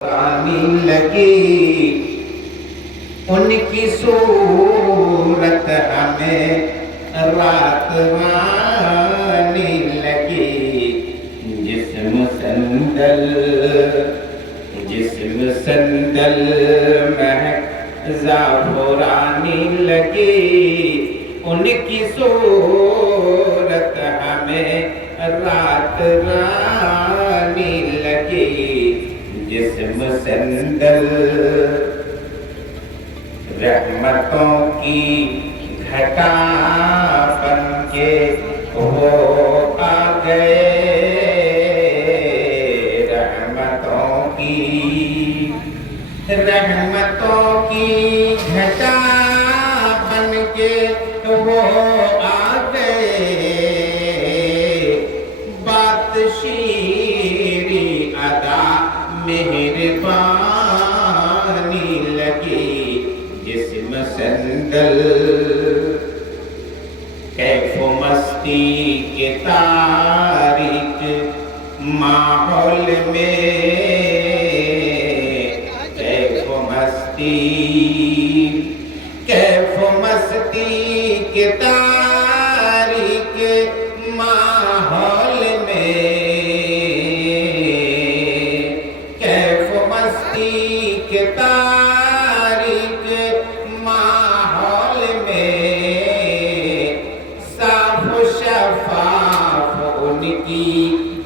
आने लगी उनकी सूरत हमें रात आने लगी। जिस्म संदल महक ज़ाफ़रानी लगी। उनकी सूरत हमें रात रानी लगी। जिस्म संदल रहमतों की घटा बन के वो आ गए। रहमतों की घटा बन के वो आ गए। बात शीरी अदा मेहरबानी लगी। जिस्म संदल कैफो मस्ती के तारीक माहौल में। कैफो मस्ती के तारीक माहौल में। कैफो मस्ती के तारीक माहौल में। साफ शफाफ उनकी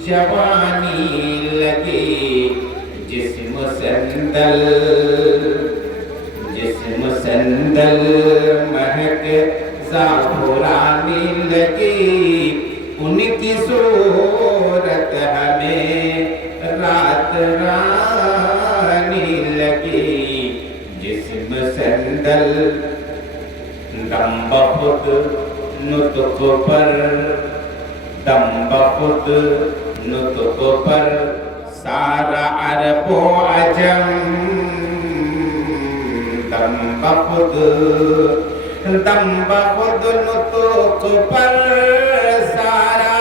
जवानी लगी। जिस्म संदल महक ज़ाफ़रानी लगी। उनकी सूरत हमें रात रानी लगी। जिस्म संदल दम बखुद नुत्क़ पर सारा अरब व अजम। दम बखुद नुत्क़ पर सारा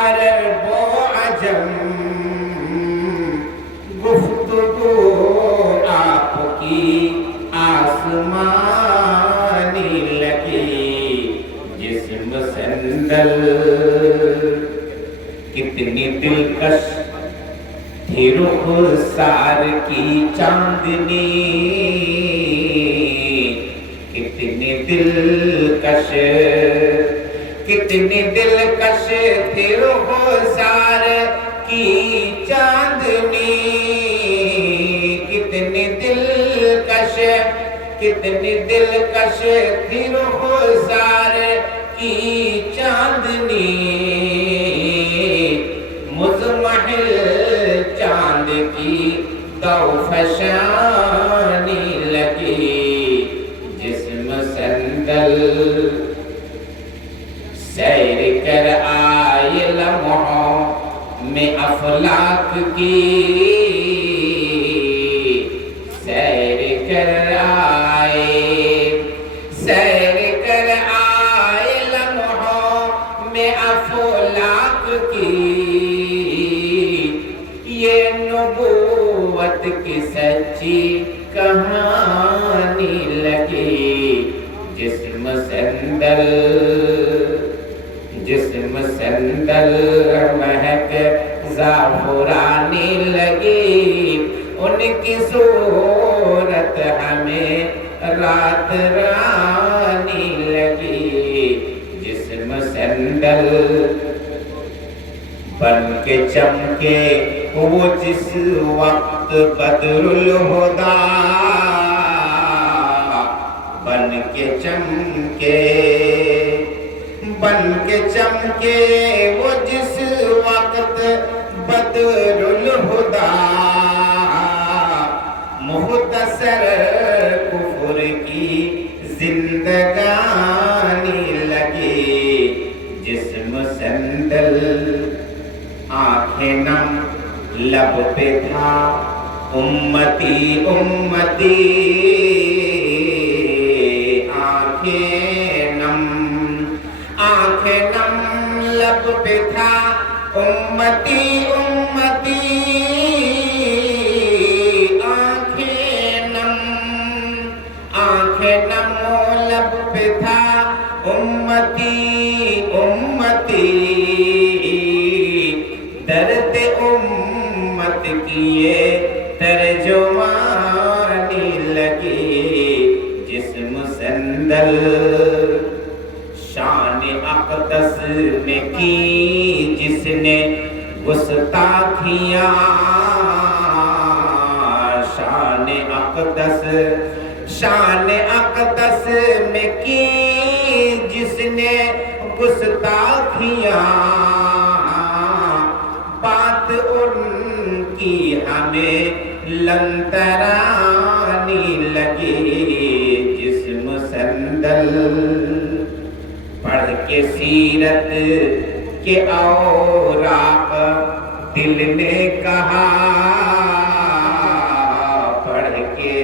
अरब व अजम। गुफ्तगू आपकी आसमानी लगी। जिस्म संदल कितनी दिलकश थी रुख़सार की चांदनी। कितनी दिलकश थी रुख़सार की चांदनी। कितनी दिलकश थी रुख़सार की चांदनी। मुज़महिल चांद की दौफशानी लगी। जिस्म संदल सैर कर आए लम्हों में अफलाक की। सैर कर आए लम्हों में अफलाक की। ये नबूवत की सच्ची कहानी लगी। जिस्म संदल महक ज़ाफ़रानी लगी। उनकी सूरत हमें रात रानी लगी। जिस्म संदल बन के चमके वो जिस वक्त बदरुल हुदा। बन के चमके वो जिस वक्त बदरुल हुदा। मुख्तसर कुफ्र की जिंदगानी लगी। जिस्म संदल आँखें नम लब पे था उम्मती उम्मती। आँखें नम लब पे था उम्मती उम्मती। आँखियाँ शान अक़दस में की जिसने गुस्ताखियाँ, बात उनकी हमें लंतरानी लगी। जिस्म संदल पढ़ के सीरत के औराक़ दिल ने कहा, पढ़ के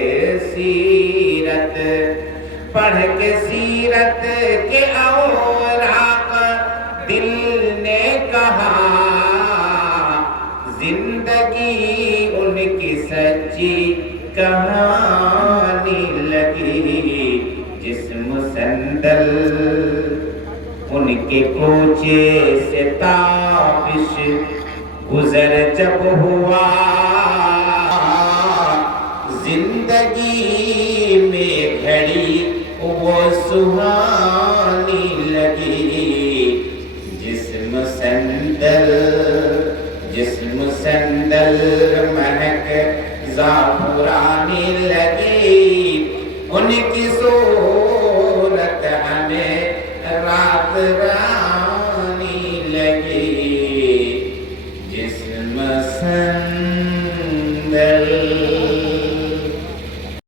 सीरत के औराक़ दिल ने कहा, जिंदगी उनकी सच्ची कहानी लगी। जिस्म संदल उनके कोचे से ताबिश गुजर जब हुआ, जिंदगी में घड़ी वो सुहानी लगी। जिस्म संदल महक ज़ाफ़रानी लगी। उनकी